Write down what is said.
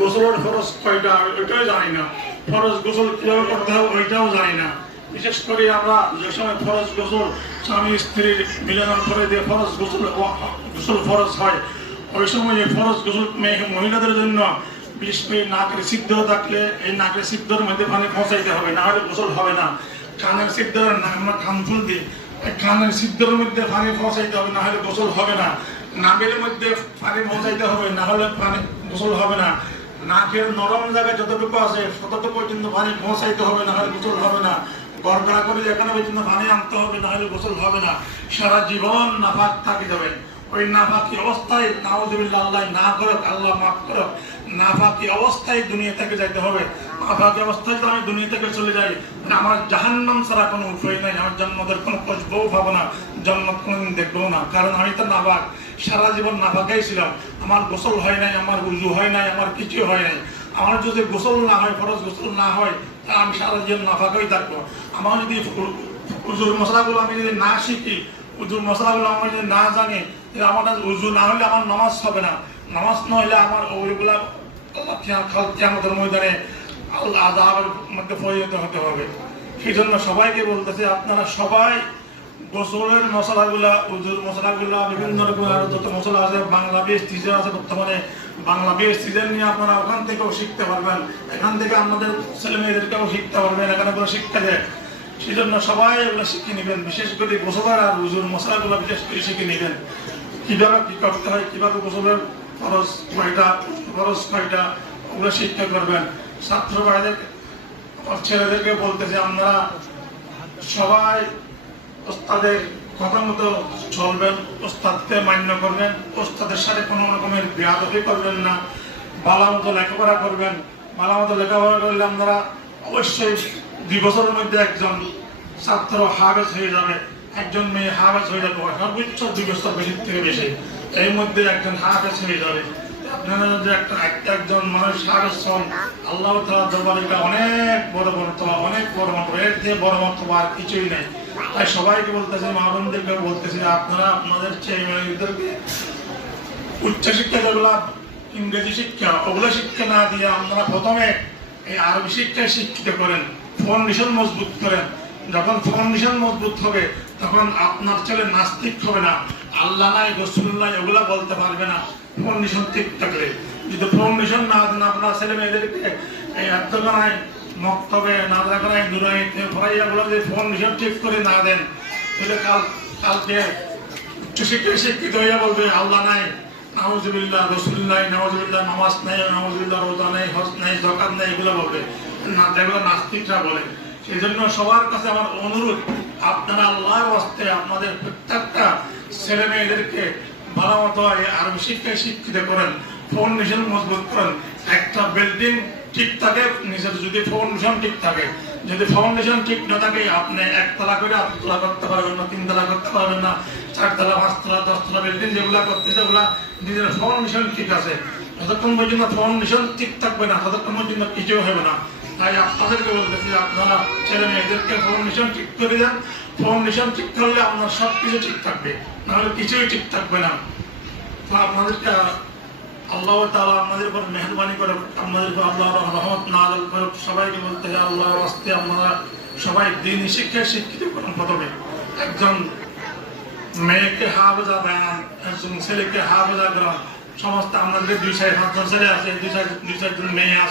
গোসলের ফরজ কয়টা? ওইটাও জানি না। ফরজ গোসল কীভাবে করতে হবে ওইটাও জানি না। বিশেষ করে আমরা যে সময় ফরজ গোসল, স্বামী স্ত্রীর মিলনের পরে যে ফরজ গোসল গোসল ফরজ হয়, ওই সময় এই ফরজ গোসল মহিলাদের জন্য বিশেষ করে নাকের সিদ্ধ থাকলে এই নাকের সিদ্ধর মধ্যে পানি পৌঁছাইতে হবে, না হলে গোসল হবে না। কানের সিদ্ধ আমরা কান ফুল দিই। কানের সিদ্ধর মধ্যে পানি পৌঁছাইতে হবে, না হলে গোসল হবে না। নাকের মধ্যে পানি পৌঁছাইতে হবে, না হলে পানি গোসল হবে না। নাকের নরম জায়গায় যতটুকু আছে ততটুকু পর্যন্ত পানি পৌঁছাইতে হবে না হলে গোসল হবে না। গড়গড়া করে যেখানে পর্যন্ত পানি আনতে হবে না হলে গোসল হবে না। সারা জীবন নাফাক থাকি যাবে ওই নাফাকি অবস্থায় নাউজুবিল্লাহ, আল্লাহ না করক, আল্লাহ মাফ করক। নাফাকি অবস্থায় দুনিয়া থেকে যাইতে হবে। নাফাকি অবস্থায় যদি আমি দুনিয়া থেকে চলে যাই আমার জাহান্নাম ছাড়া কোনো উপায় নাই, আমার জন্মদের কোনো খুঁজবও পাবো না, জন্মত কোনোদিন দেখব না, কারণ আমি তো নাফাক। সারা জীবন নাফাকাই ছিলাম আমার গোসল হয় নাই, আমার উজু হয় নাই, আমার কিছু হয় নাই। আমার যদি গোসল না হয়, ফরজ গোসল না হয় তা আমি সারা জীবন নাফাকাই থাকব। আমার যদি উজুর মশলাগুলো আমি যদি না শিখি, উজুর মশলাগুলো আমি যদি না জানি আমার উজু না হলে আমার নামাজ হবে না। নামাজ না হলে আমার ওইগুলা কিয়ামতের ময়দানে আল্লাহ আদাবের মধ্যে পরিণত হতে হবে। সেই জন্য সবাইকে বলতেছে, আপনারা সবাই গোসলের মশলাগুলা, উজুর মশলাগুলা, বিভিন্ন রকমের আরও যত মশলা আছে, বাংলাদেশ সিজন আছে বর্তমানে। বাংলাদেশ সিজন নিয়ে আপনারা ওখান থেকেও শিখতে পারবেন। এখান থেকে আমাদের ছেলে মেয়েদেরকেও শিখতে পারবেন, এখানে কোনো শিক্ষা দেয় সেই জন্য সবাই এগুলো শিখে নেবেন, বিশেষ করে গোসলের আর উজুর মশলাগুলো বিশেষ করে শিখে নেবেন। কীভাবে কী করতে হয়, কীভাবে গোসলের খরচ কয়টা খরচ কয়টা, ওগুলো শিক্ষা করবেন। ছাত্র ভাইদের ছেলেদেরকে বলতেছে আমরা সবাই ওস্তাদের কথা মতো চলবেন, ওস্তাদকে মান্য করবেন, ওস্তাদের সাথে কোনো রকমের বিয়াদবি করবেন না ভালো মতো লেখাপড়া করবেন। ভালো মতো লেখাপড়া করলে আমরা অবশ্যই দুই বছরের মধ্যে একজন ছাত্র হাবেজ হয়ে যাবে, একজন মেয়ে হাবেজ হয়ে যাবে, সর্বোচ্চ দুই বছর বেশি থেকে বেশি। এর মধ্যে একজন হাবেজ হয়ে যাবে। আল্লাহ প্রথমে এই আরবি শিক্ষায় শিক্ষিত করেন ফাউন্ডেশন মজবুত করেন। যখন ফাউন্ডেশন মজবুত হবে, তখন আপনার ছেলে নাস্তিক হবে না। আল্লাহ নাই, রসুল নাই ওগুলা বলতে পারবে না। ফাউন্ডেশন ঠিক থাকলে। যদি ফাউন্ডেশন না দেন, আপনার ছেলে মেয়েদেরকে, এই আত্মগণায় মক্তবে নাদাগণায় দূরাইতে ভরাইয়াগুলো যদি ফাউন্ডেশন ঠিক করে না দেন, তাহলে কাল, কালকে উচ্চশিক্ষায় শিক্ষিত হইয়া বলবে, আল্লাহ নাই, নাউজুবিল্লাহ রসুল নাই নাউজুবিল্লাহ, নামাজ নাই, নাউজুবিল্লাহ, রোজা নাই, হজ নাই জকাত নাই, এগুলো বলবে। না যেগুলো নাস্তিকরা বলে। সেই জন্য সবার কাছে আমার অনুরোধ, আপনারা আল্লাহর হস্তে আপনাদের প্রত্যেকটা ছেলে মেয়েদেরকে ভালো মতো আরবি শিক্ষায় শিক্ষিত করেন ফাউন্ডেশন মজবুত করেন। একটা বিল্ডিং ঠিক থাকে, নিজের যদি ফাউন্ডেশন ঠিক থাকে। যদি ফাউন্ডেশন ঠিক না থাকে, আপনি একতলা করে আটতলা করতে পারবেন না, তিনতলা করতে পারবেন না। চারতলা, পাঁচতলা, দশতলা বিল্ডিং যেগুলা করতে সেগুলা নিজের ফাউন্ডেশন ঠিক আছে। যতক্ষণ পর্যন্ত ফাউন্ডেশন ঠিক থাকবে না, ততক্ষণ পর্যন্ত কিছু হবে না। তাই আপনাদেরকে বলতেছি, আপনারা ছেলে মেয়েদেরকে ফাউন্ডেশন ঠিক করে দেন। ফাউন্ডেশন ঠিক করলে আপনার সব কিছু ঠিক থাকবে। নাহলে কিছুই ঠিক থাকবে না। তো আপনাদেরকে আল্লাহ তাআলা আপনাদের উপর মেহরবানি করে, আপনাদের উপর আল্লাহর রহমত করে সবাইকে বলতে হয়, আল্লাহর আস্তে আপনারা সবাই দিন শিক্ষায় শিক্ষিত করুন প্রথমে। একজন মেয়েকে হাফেজা বায়ান একজন ছেলেকে হাফেজা করান। সমস্ত আমাদের দুই সাইড, পাঁচজন ছেলে আছে, দুই সাইড, দুই চারজন মেয়ে আছে।